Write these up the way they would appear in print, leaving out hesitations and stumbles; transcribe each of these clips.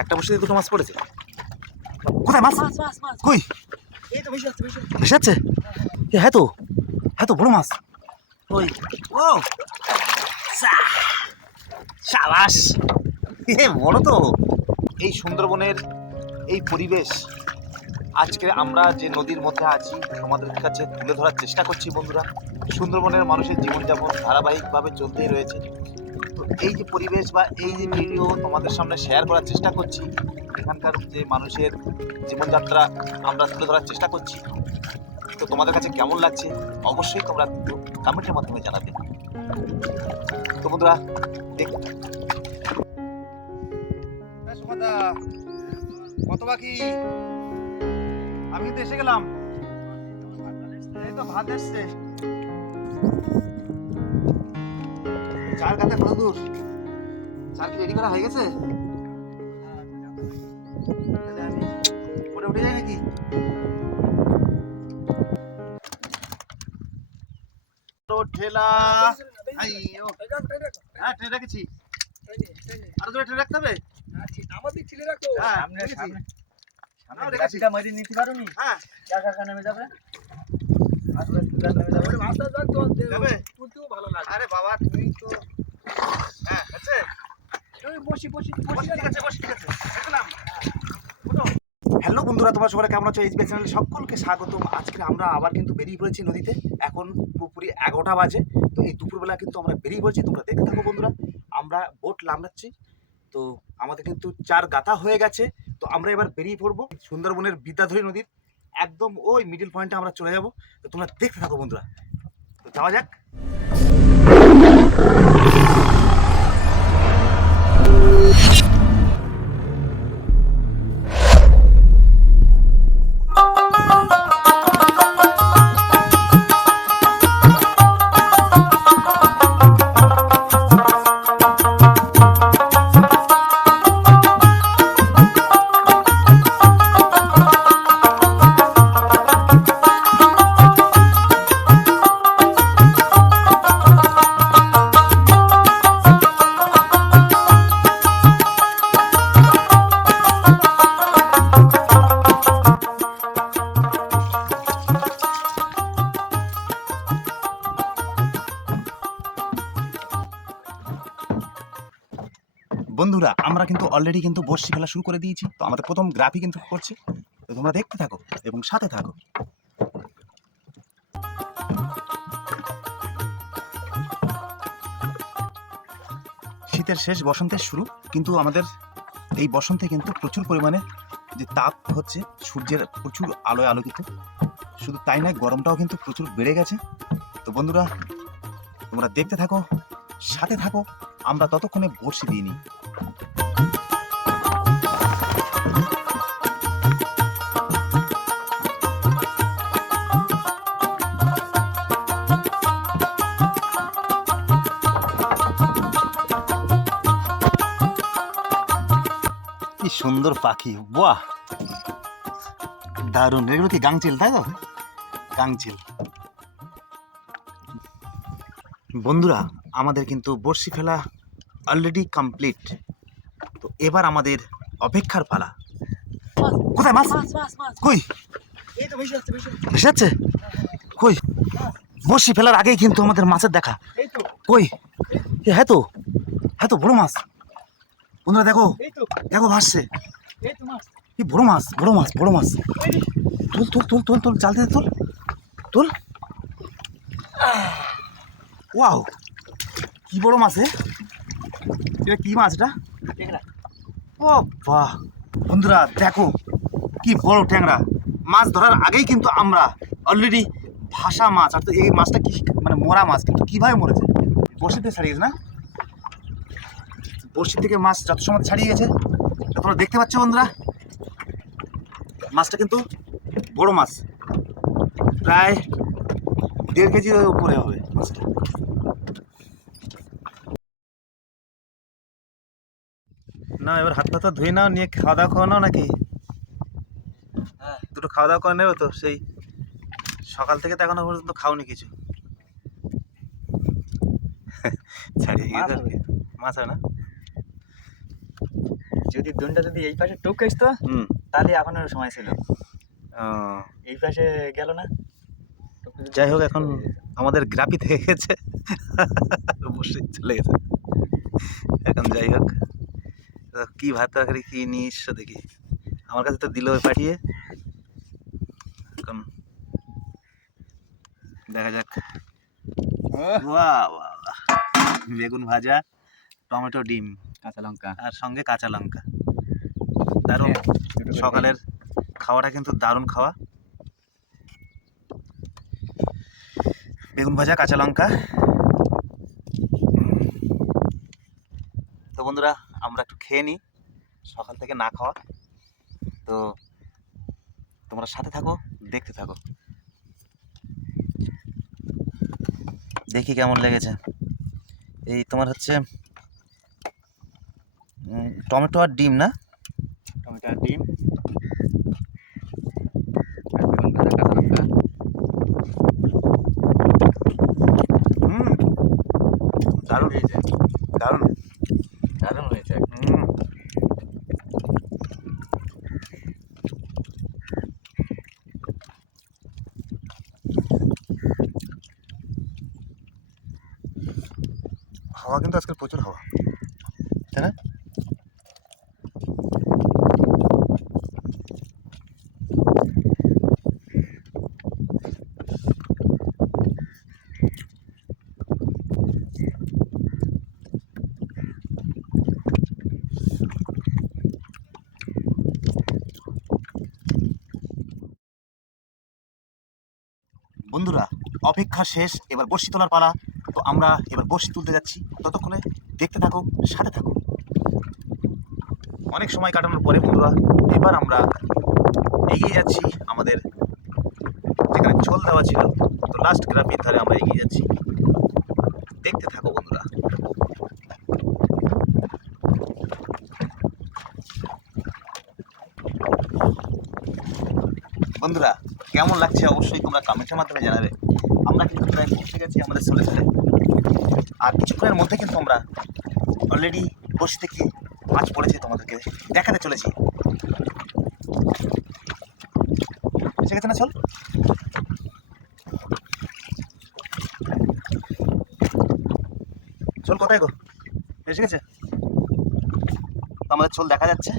একটা বসে দুটো মাছ পড়েছে। কোথায় মাছ? কই? ভেসে যাচ্ছে? হ্যাঁ তো, হ্যাঁ তো বড় মাছ। ওই ও সাবাস, বড় তো। এই সুন্দরবনের এই পরিবেশ আজকে আমরা যে নদীর মধ্যে আছি তোমাদের কাছে তুলে ধরার চেষ্টা করছি বন্ধুরা। সুন্দরবনের মানুষের জীবনযাপন ধারাবাহিকভাবে চলতেই রয়েছে। তো এই যে পরিবেশ বা এই যে ভিডিও তোমাদের সামনে শেয়ার করার চেষ্টা করছি, এখানকার যে মানুষের জীবনযাত্রা আমরা তুলে ধরার চেষ্টা করছি। তো তোমাদের কাছে কেমন লাগছে অবশ্যই তোমরা কিন্তু কমেন্টের মাধ্যমে জানাবে। তো বন্ধুরা কত বাকি? আমি কিন্তু এসে গেলাম। এই তো ভাত এসছে। চার কাতে কত দূর? চার কি রেডি করা হয়ে গেছে? উঠে যায় নাকি? ঠেলা হ্যাঁ ট্রেন রেখেছি। আরো জোরে ট্রেন রাখতে হবে। আমাদের ছেলে রাখো। হ্যাঁ আমি রেখেছি। সামনে রেখেছিটা মারি নিতে পারোনি? হ্যাঁ কাকা নেমে যাবে। আসলে দুটা নেমে যাবে। মাছটা যাক তো দেবে। তুলতেও ভালো লাগে। আরে বাবা তুমি তো হ্যাঁ আছে। এই বসি ঠিক আছে ঠিক আছে। দেখলাম। হ্যালো বন্ধুরা, তোমরা সবাই কেমন আছো? এইচবি চ্যানেলে সকলকে স্বাগতম। আজকে আমরা আবার কিন্তু বেরিয়ে পড়েছি নদীতে। এখন পুরোপুরি 11টা বাজে। তো এই দুপুরবেলা কিন্তু আমরা বেরিয়ে পড়েছি। তোমরা দেখতে থাকো বন্ধুরা। আমরা বোট লামড়াচ্ছি। তো আমাদের কিন্তু 4 গাতা হয়ে গেছে। তো আমরা এবার বেরিয়ে পড়বো সুন্দরবনের বিদ্যাধরী নদীর একদম ওই মিডিল পয়েন্টে আমরা চলে যাব। তো তোমরা দেখতে থাকো বন্ধুরা। তো যাওয়া যাক। বন্ধুরা আমরা কিন্তু অলরেডি কিন্তু বর্ষি ফেলা শুরু করে দিয়েছি। তো আমাদের প্রথম গ্রাফি কিন্তু করছে। তো তোমরা দেখতে থাকো এবং সাথে থাকো। শীতের শেষ বসন্তের শুরু, কিন্তু আমাদের এই বসন্তে কিন্তু প্রচুর পরিমাণে যে তাপ হচ্ছে, সূর্যের প্রচুর আলোয় আলোকিত। শুধু তাই নয়, গরমটাও কিন্তু প্রচুর বেড়ে গেছে। তো বন্ধুরা তোমরা দেখতে থাকো, সাথে থাকো। আমরা ততক্ষণে বর্ষি দিয়ে নিই। কি সুন্দর পাখি, বাহ দারুণ। এগুলো কি গাংচিল, তাই তো? গাংচিল। বন্ধুরা আমাদের কিন্তু বর্ষি ফেলা অলরেডি কমপ্লিট। তো এবার আমাদের অপেক্ষার পালা। কোথায় মাছ? কই? এই তো ভেসে যাচ্ছে। কই? বর্ষি ফেলার আগেই কিন্তু আমাদের মাছের দেখা। কই? হ্যাঁ তো, হ্যাঁ তো বড় মাছ। বন্ধুরা দেখো দেখো ভাসছে। কি বড় মাছ, বড় মাছ, বড় মাছ। তুল তুল তুল তুল তুল, জাল দিয়ে তুল তুল। ওয়াও কি বড় মাছ! এটা কি মাছ? এটা ও বাহ! বন্ধুরা দেখো কি বড় ট্যাংরা। মাছ ধরার আগেই কিন্তু আমরা অলরেডি ভাসা মাছ, আর তো এই মাছটা কি মানে মরা মাছ, কিন্তু কিভাবে মরেছে? বড়শিতে ছাড়িয়ে গেছে না? বড়শি থেকে মাছ যত সময় ছাড়িয়ে গেছে তোমরা দেখতে পাচ্ছ বন্ধুরা। মাছটা কিন্তু বড় মাছ, প্রায় 1.5 কেজির উপরে হবে মাছটা। না এবার হাত পাতা ধুয়ে নাও, নিয়ে খাওয়া দাওয়া করে নাও নাকি? হ্যাঁ দুটো খাওয়া দাওয়া করে নেবে তো? সেই সকাল থেকে তো এখনো পর্যন্ত খাওনি কিছু। ছাড়িয়ে গিয়ে মাছ হয় না? যদি দোনটা যদি এই পাশে টুক আসতো তাহলে এখনো সময় ছিল, এই পাশে গেল না। যাই হোক, এখন আমাদের গ্রাপি থেকে গেছে, বসে চলে গেছে। এখন যাই হোক, কি ভাত তরকারি কি নিয়ে এসছো দেখি। আমার কাছে তো দিল পাঠিয়ে, এখন দেখা যাক। বাহ বাহ, বেগুন ভাজা, টমেটো, ডিম, কাঁচা লঙ্কা আর সঙ্গে কাঁচা লঙ্কা। দারুণ সকালের খাওয়াটা কিন্তু দারুণ খাওয়া। বেগুন ভাজা, কাঁচা লঙ্কা। তো বন্ধুরা, আমরা একটু খেয়ে নিই, সকাল থেকে না খাওয়া। তো তোমরা সাথে থাকো, দেখতে থাকো, দেখি কেমন লেগেছে। এই তোমার হচ্ছে টমেটো আর ডিম না? টমেটো আর ডিম, আর বেগুন ভাজা, কাঁচা লঙ্কা। দারুণ হয়েছে, দারুণ দারুণ হয়েছে। হাওয়া কিন্তু আজকে প্রচুর হাওয়া, তাই না? বন্ধুরা, অপেক্ষা শেষ, এবার বড়শি তোলার পালা। তো আমরা এবার বড়শি তুলতে যাচ্ছি, ততক্ষণে দেখতে থাকো, সাথে থাকো। অনেক সময় কাটানোর পরে বন্ধুরা, এবার আমরা এগিয়ে যাচ্ছি আমাদের যেখানে ঝোল দেওয়া ছিল। তো লাস্ট গ্রাফির ধারে আমরা এগিয়ে যাচ্ছি, দেখতে থাকো বন্ধুরা। বন্ধুরা, কেমন লাগছে অবশ্যই তোমরা কমেন্টের মাধ্যমে জানাবে। আমরা কিন্তু প্রায় পৌঁছে গেছি আমাদের চলে চলে, আর কিছুক্ষণের মধ্যে কিন্তু আমরা অলরেডি বসে থেকে মাছ পড়েছে তোমাদেরকে দেখাতে চলেছি। এসে গেছে না? চল, চল, কোথায় গো? এসে গেছে তো, আমাদের চোল দেখা যাচ্ছে।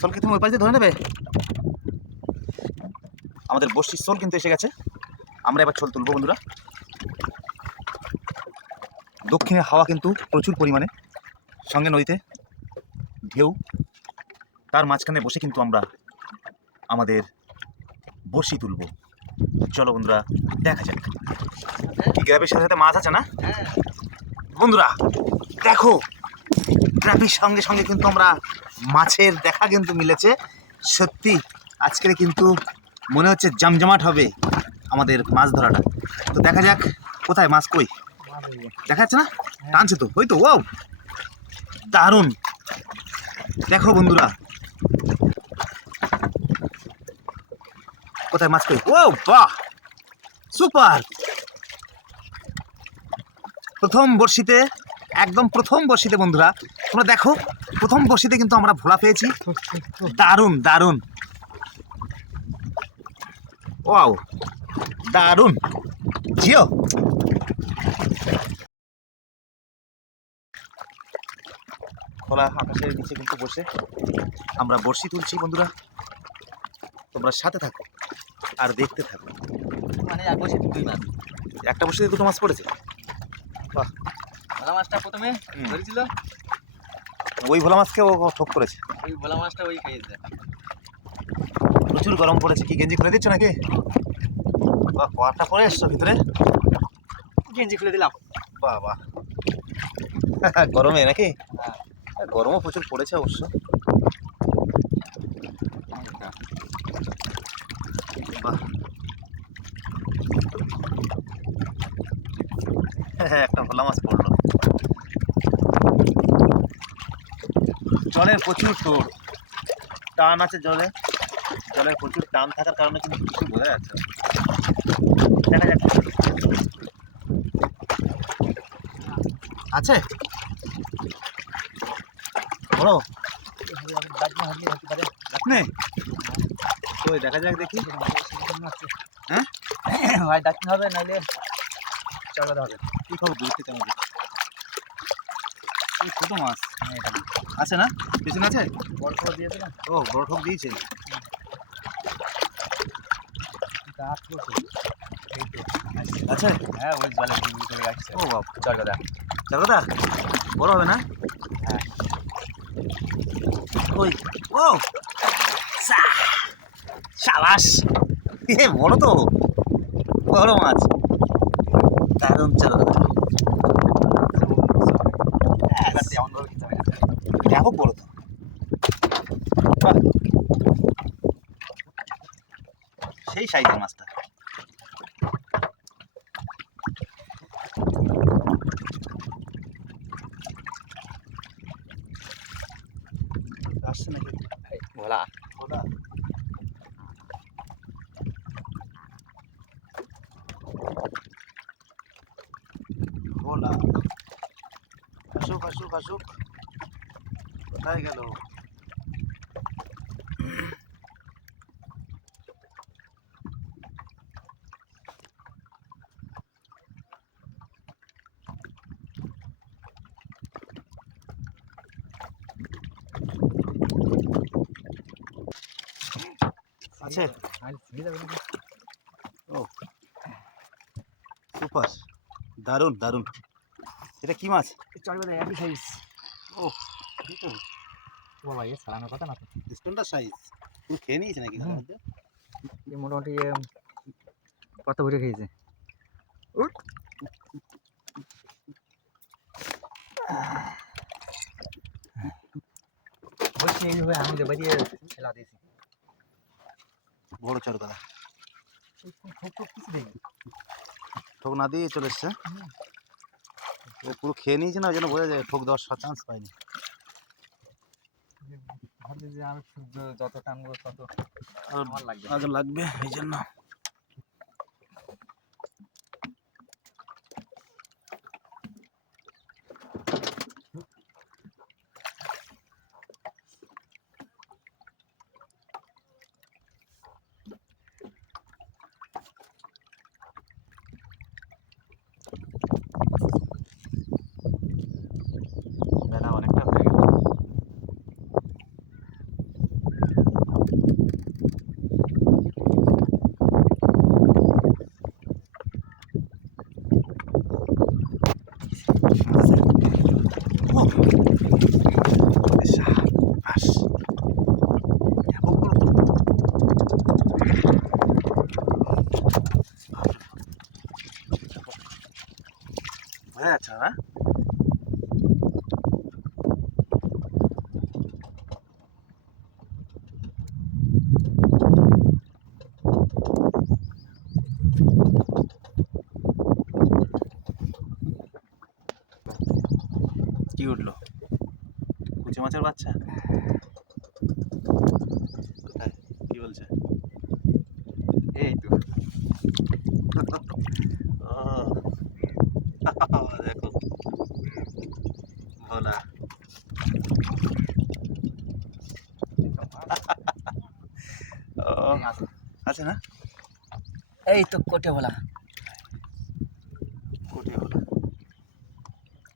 চোল কি তুমি ওই পাশ দিয়ে ধরে নেবে? আমাদের বড়শির শোল কিন্তু এসে গেছে, আমরা এবার ছোল তুলবো বন্ধুরা। দক্ষিণে হাওয়া কিন্তু প্রচুর পরিমাণে, সঙ্গে নদীতে ঢেউ, তার মাঝখানে বসে কিন্তু আমরা আমাদের বড়শি তুলবো। চলো বন্ধুরা, দেখা যাক। কি গ্রাফের সাথে সাথে মাছ আছে না বন্ধুরা? দেখো, গ্রাফির সঙ্গে সঙ্গে কিন্তু আমরা মাছের দেখা কিন্তু মিলেছে। সত্যি আজকের কিন্তু মনে হচ্ছে জমজমাট হবে আমাদের মাছ ধরাটা। তো দেখা যাক কোথায় মাছ, কই দেখা যাচ্ছে না? টানছে তো, ওই তো, ও দারুণ। দেখো বন্ধুরা, কোথায় মাছ, কই? ও বাহ, সুপার। প্রথম বড়শিতে, একদম প্রথম বড়শিতে বন্ধুরা, তোমরা দেখো, প্রথম বড়শিতে কিন্তু আমরা ভোলা পেয়েছি। দারুণ দারুণ, ওয়াও, দারুণ। জিও, খোলা আকাশের নিচে কিন্তু বসে আমরা বড়শি তুলছি বন্ধুরা। তোমরা সাথে থাকো আর দেখতে থাকো। মানে এক বসে দুটোই মাছ, একটা বড়শিতে দুটো মাছ পড়েছে। বাহ, ভোলা মাছটা প্রথমে ধরেছিল, ওই ভোলা মাছকে ও ঠক করেছে। ওই ভোলা মাছটা ওই খেয়েছে। প্রচুর গরম পড়েছে, কি গেঞ্জি খুলে দিচ্ছ নাকি? বাহ, কটা পরে এসছো ভিতরে? গেঞ্জি খুলে দিলাম। বাহ বাহ, গরমে নাকি? গরমও প্রচুর পড়েছে অবশ্য। বাহ, হ্যাঁ, একটা ভোলা মাছ পড়লো। জলের প্রচুর তোড়, টান আছে জলে, জলের প্রচুর টান থাকার কারণে কিন্তু কিছু বোঝা যাচ্ছে না। দেখা যাচ্ছে আছে, বড় ডাকনে কই দেখা যাক দেখি। হ্যাঁ ভাই ডাকতে হবে নাহলে চড়াতে হবে। কি খবর দূর থেকে কেমন ছোট মাছ আছে না পেছনে আছে? বড় খবর দিয়েছে না? ও বড় ঠোক দিয়েছে। আছে হ্যাঁ ওই জলে ডুবি করে আসছে। ও বাপ চড়াতে চার কথা বড় হবে না? হ্যাঁ ওই ও সাবাস বড় তো বড় মাছ দারুণ চার কথা এমনভাবে খেতে হবে না। ব্যাপক বড় তো বাহ, সেই সাইজের মাছটা। আসছে নাকি ভোলা ওটা? ভোলা আসুক আসুক আসুক কোথায় গেল? আছে ও সুপার দারুণ দারুণ। এটা কি মাছ? চড়াতে একই সাইজ। ও ও ভাই সারানোর কথা না তো। স্টোনটা সাইজ পুরো খেয়ে নিয়েছে নাকি ঘরের মধ্যে? মোটামুটি কত ঘুরে খেয়েছে। বলছি এইভাবে আমি বাড়িয়ে খেলা দিয়েছি। বড় চড় করা কিছু দেখি ঠোক না দিয়ে চলে এসছে। ও পুরো খেয়ে নিয়েছে না, ওই জন্য বোঝা যায় ঠোক দেওয়ার চান্স পাইনি। ভাবছি যে আমি যত টানবো তত আমার লাগবে। আগে লাগবে এই জন্য। বেলা অনেকটা হয়ে গেল। আচ্ছা না কি উঠলো? কুচি মাছের বাচ্চা কোথায়? কি বলছে? এই তো ও দেখো ভোলা ও আছে না? এই তো কোটে বলা কোটে ভোলা।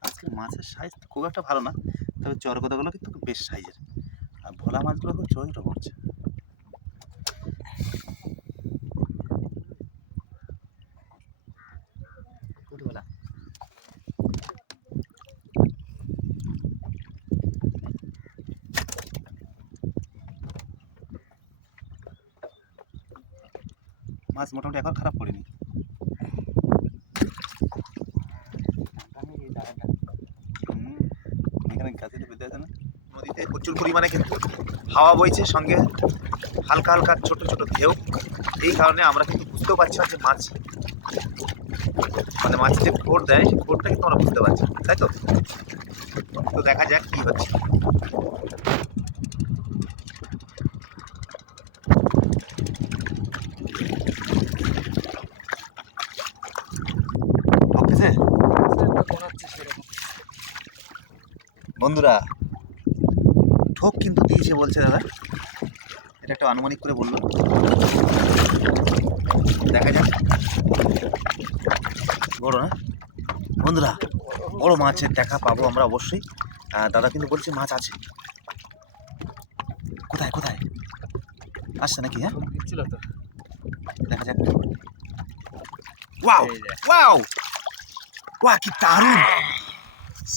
আজকে মাছের সাইজ খুব একটা ভালো না, তবে চরগদাগুলো কিন্তু বেশ সাইজের, আর ভোলা মাছগুলো খুব ছোটো ছোটো পড়ছে। কোটে বলা মাছ মোটামুটি এখন খারাপ পড়েনি। এখানে গাছের বেঁধে আছে না? নদীতে প্রচুর পরিমাণে কিন্তু হাওয়া বইছে, সঙ্গে হালকা হালকা ছোট ছোট ঢেউ। এই কারণে আমরা কিন্তু বুঝতেও পারছি না যে মাছ মানে মাছ যে ফোর দেয় সেই ফোরটা কিন্তু আমরা বুঝতে পারছি না, তাই তো? তো দেখা যাক কি হচ্ছে। বন্ধুরা ঠোক কিন্তু দিয়েছে বলছে দাদা, এটা একটা আনুমানিক করে বললো, দেখা যাক। বড় না বন্ধুরা, বড় মাছের দেখা পাবো আমরা অবশ্যই। দাদা কিন্তু বলছে মাছ আছে। কোথায় কোথায় আসছে নাকি? হ্যাঁ ছিল তো, দেখা যাক। ওয়াও ওয়াও ওয়া, কি দারুণ!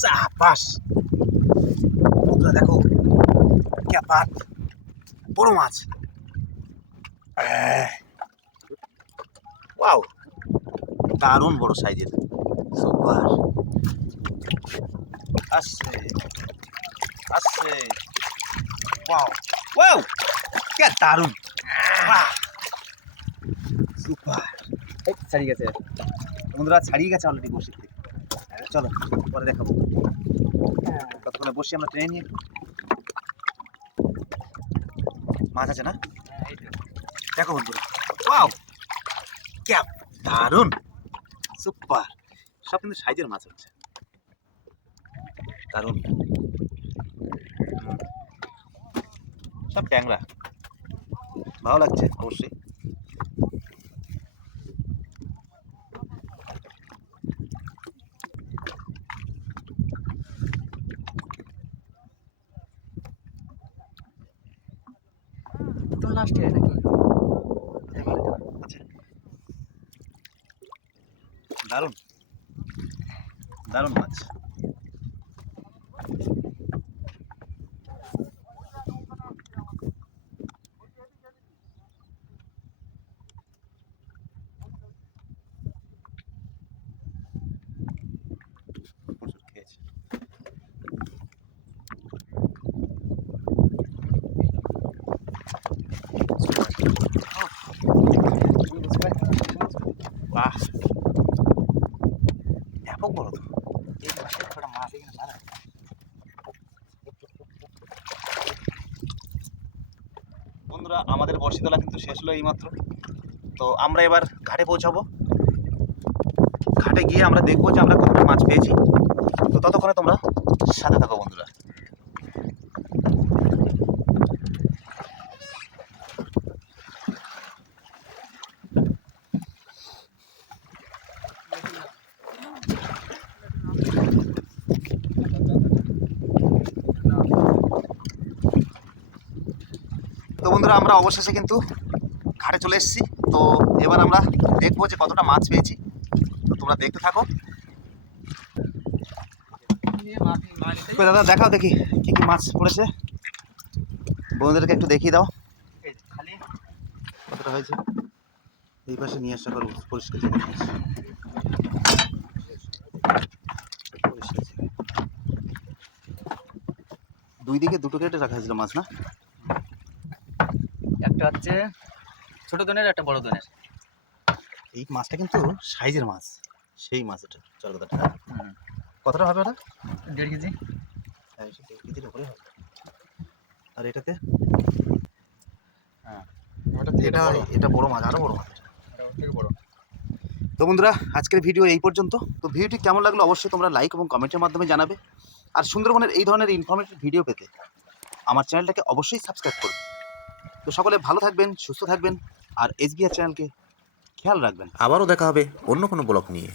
সাবাস বন্ধুরা, দেখো কে বাত, বড় মাছ। ওয়াও, দারুণ বড় সাইজের, সুপার। আসছে আসছে, ওয়াও ওয়াও, কে দারুণ, বাহ সুপার। ছাড়িয়ে গেছে বন্ধুরা, ছাড়িয়ে গেছে অলরেডি বসে থেকে। চলো পরে দেখাবো, ততক্ষণে বসি আমরা ট্রেনে নিয়ে। মাছ আছে না? দেখো বন্ধুরা, ওয়াও কে দারুণ, সুপার। সব কিন্তু সাইজের মাছ হচ্ছে, দারুণ। সব ট্যাংরা, ভালো লাগছে অবশ্যই। তো লাস্টে নাকি আচ্ছা, দারুণ দারুণ মাছ। প্রচুর খেয়েছে। বাহ, ব্যাপক বড় তো। ছোট মাছ এখানে মারা। বন্ধুরা, আমাদের বড়শি তোলা কিন্তু শেষ হলো এইমাত্র। তো আমরা এবার ঘাটে পৌঁছাবো। ঘাটে গিয়ে আমরা দেখবো যে আমরা কতটা মাছ পেয়েছি। তো ততক্ষণে তোমরা সাথে থাকো বন্ধুরা। তো বন্ধুরা, আমরা অবশেষে কিন্তু ঘাটে চলে এসেছি। তো এবার আমরা দেখবো যে কতটা মাছ পেয়েছি। তো তোমরা দেখতে থাকো। কই দাদা, দেখাও দেখি কি কি মাছ পড়েছে, বন্ধুদেরকে একটু দেখিয়ে দাও খালি কতটা হয়েছে। এই পাশে নিয়ে আসা করো, পরিষ্কার জায়গা নিয়ে আসো। পরিষ্কার জায়গায়। দুই দিকে দুটো কেটে রাখা হয়েছিল মাছ, না? একটা হচ্ছে ছোট দনের, একটা বড় দনের। এই মাছটা কিন্তু সাইজের মাছ, সেই মাছ এটা চরকদাটা। কতটা হবে ওটা? 1.5 কেজি। হ্যাঁ, 1.5 কেজির উপরে হবে। আর এটাতে এটা এটা বড় মাছ, আরো বড় মাছ। তো বন্ধুরা, আজকের ভিডিও এই পর্যন্ত। তো ভিডিওটি কেমন লাগলো অবশ্যই তোমরা লাইক এবং কমেন্টের মাধ্যমে জানাবে। আর সুন্দরবনের এই ধরনের ইনফরমেটিভ ভিডিও পেতে আমার চ্যানেলটাকে অবশ্যই সাবস্ক্রাইব করবে। তো সকলে ভালো থাকবেন, সুস্থ থাকবেন, আর SBR চ্যানেলকে খেয়াল রাখবেন। আবারও দেখা হবে অন্য কোনো ব্লগ নিয়ে।